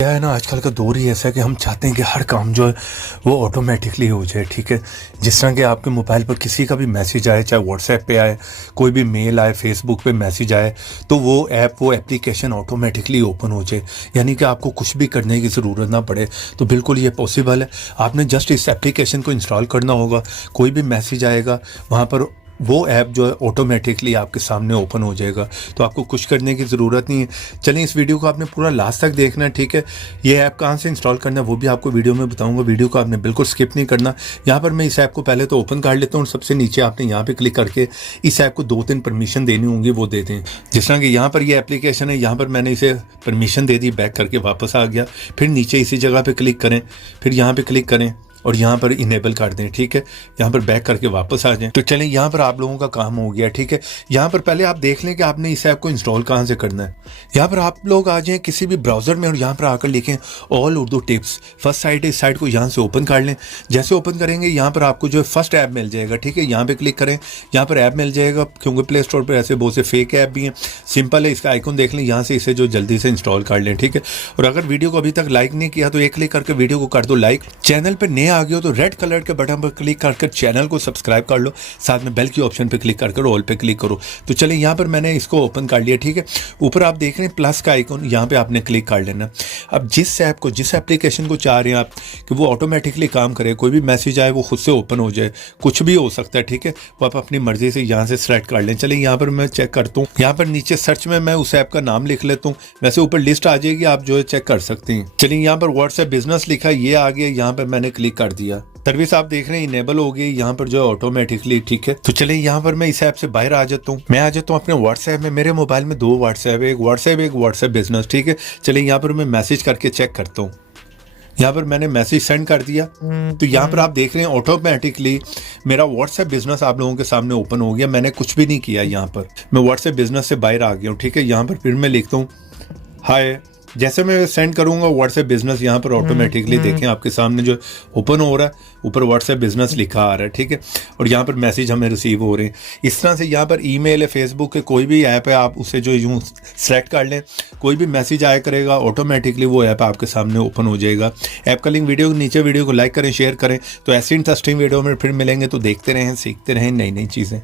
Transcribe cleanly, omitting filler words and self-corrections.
क्या है ना, आजकल का दौर ही ऐसा है कि हम चाहते हैं कि हर काम जो है वो ऑटोमेटिकली हो जाए। ठीक है, जिस तरह कि आपके मोबाइल पर किसी का भी मैसेज आए, चाहे व्हाट्सएप पे आए, कोई भी मेल आए, फेसबुक पे मैसेज आए, तो वो एप्लीकेशन ऑटोमेटिकली ओपन हो जाए, यानी कि आपको कुछ भी करने की ज़रूरत ना पड़े। तो बिल्कुल ये पॉसिबल है। आपने जस्ट इस एप्लीकेशन को इंस्टॉल करना होगा, कोई भी मैसेज आएगा वहाँ पर वो ऐप जो है ऑटोमेटिकली आपके सामने ओपन हो जाएगा, तो आपको कुछ करने की ज़रूरत नहीं है। चलिए, इस वीडियो को आपने पूरा लास्ट तक देखना है। ठीक है, ये ऐप कहाँ से इंस्टॉल करना है वो भी आपको वीडियो में बताऊंगा। वीडियो को आपने बिल्कुल स्किप नहीं करना। यहाँ पर मैं इस ऐप को पहले तो ओपन कर लेता हूँ। सबसे नीचे आपने यहाँ पे क्लिक करके इस ऐप को 2-3 परमिशन देनी होंगी, वो दे दें। जिस तरह कि यहाँ पर ये एप्लीकेशन है, यहाँ पर मैंने इसे परमिशन दे दी, बैक करके वापस आ गया। फिर नीचे इसी जगह पर क्लिक करें, फिर यहाँ पर क्लिक करें और यहाँ पर इनेबल कर दें। ठीक है, यहाँ पर बैक करके वापस आ जाएं। तो चलें, यहाँ पर आप लोगों का काम हो गया। ठीक है, यहाँ पर पहले आप देख लें कि आपने इस ऐप को इंस्टॉल कहाँ से करना है। यहाँ पर आप लोग आ जाएं किसी भी ब्राउज़र में और यहाँ पर आकर लिखें all Urdu tips. First sight है, इस साइट को यहाँ से ओपन कर लें। जैसे ओपन करेंगे यहाँ पर आपको जो है फर्स्ट ऐप मिल जाएगा। ठीक है, यहाँ पर क्लिक करें, यहाँ पर ऐप मिल जाएगा, क्योंकि प्ले स्टोर पर ऐसे बहुत से फेक ऐप भी हैं। सिंपल है, इसका आइकन देख लें, यहाँ से इसे जो जल्दी से इंस्टॉल कर लें। ठीक है, और अगर वीडियो को अभी तक लाइक नहीं किया तो एक क्लिक करके वीडियो को कर दो लाइक। चैनल पर नए आ गए हो तो रेड कलर के बटन पर क्लिक करके चैनल को सब्सक्राइब कर लो, साथ में बेल की ऑप्शन पे क्लिक करके ऑल पे क्लिक करो। तो चलिए, यहाँ पर मैंने इसको ओपन कर लिया। ठीक है, ऊपर आप देख रहे हैं प्लस का आइकन, यहाँ पे आपने क्लिक कर लेना। अब जिस ऐप को, जिस एप्लीकेशन को चाह रहे हैं आप कि वो ऑटोमेटिकली काम करे, कोई भी मैसेज आए वो खुद से ओपन हो जाए, कुछ भी हो सकता है। ठीक है, वो आप अपनी मर्जी से यहाँ से सेलेक्ट कर लें। चलिए, यहाँ पर मैं चेक करता हूँ। यहाँ पर नीचे सर्च में मैं उस ऐप का नाम लिख लेता हूँ, वैसे ऊपर लिस्ट आ जाएगी, आप जो है चेक कर सकते हैं। चलिए, यहाँ पर व्हाट्सएप बिजनेस लिखा, ये आ गया, यहाँ पर मैंने क्लिक कर दिया। सर्विस आप देख रहे हैं इनेबल हो गई यहाँ पर जो है ऑटोमेटिकली। ठीक है, तो चलिए, यहाँ पर मैं इस ऐप से बाहर आ जाता हूँ। मैं आ जाता हूँ अपने व्हाट्सएप में। मेरे मोबाइल में 2 व्हाट्सएप है, एक व्हाट्सएप बिजनेस। ठीक है, चलिए, यहाँ पर मैं मैसेज करके चेक करता हूँ। यहाँ पर मैंने मैसेज सेंड कर दिया, तो यहाँ पर आप देख रहे हैं ऑटोमेटिकली मेरा व्हाट्सएप बिजनेस आप लोगों के सामने ओपन हो गया। मैंने कुछ भी नहीं किया, यहाँ पर मैं व्हाट्सएप बिजनेस से बाहर आ गया हूँ। ठीक है, यहाँ पर फिर मैं लिखता हूँ हाय। जैसे मैं सेंड करूंगा व्हाट्सएप बिजनेस यहाँ पर ऑटोमेटिकली देखें आपके सामने जो ओपन हो रहा है, ऊपर व्हाट्सएप बिजनेस लिखा आ रहा है। ठीक है, और यहाँ पर मैसेज हमें रिसीव हो रहे हैं। इस तरह से यहाँ पर ईमेल है, फेसबुक है, कोई भी ऐप है, आप उसे जो यूँ सेलेक्ट कर लें, कोई भी मैसेज आया करेगा ऑटोमेटिकली वो ऐप आपके सामने ओपन हो जाएगा। ऐप का लिंक वीडियो के नीचे, वीडियो को लाइक करें, शेयर करें। तो ऐसी इंटरेस्टिंग वीडियो में फिर मिलेंगे, तो देखते रहें, सीखते रहें नई नई चीज़ें।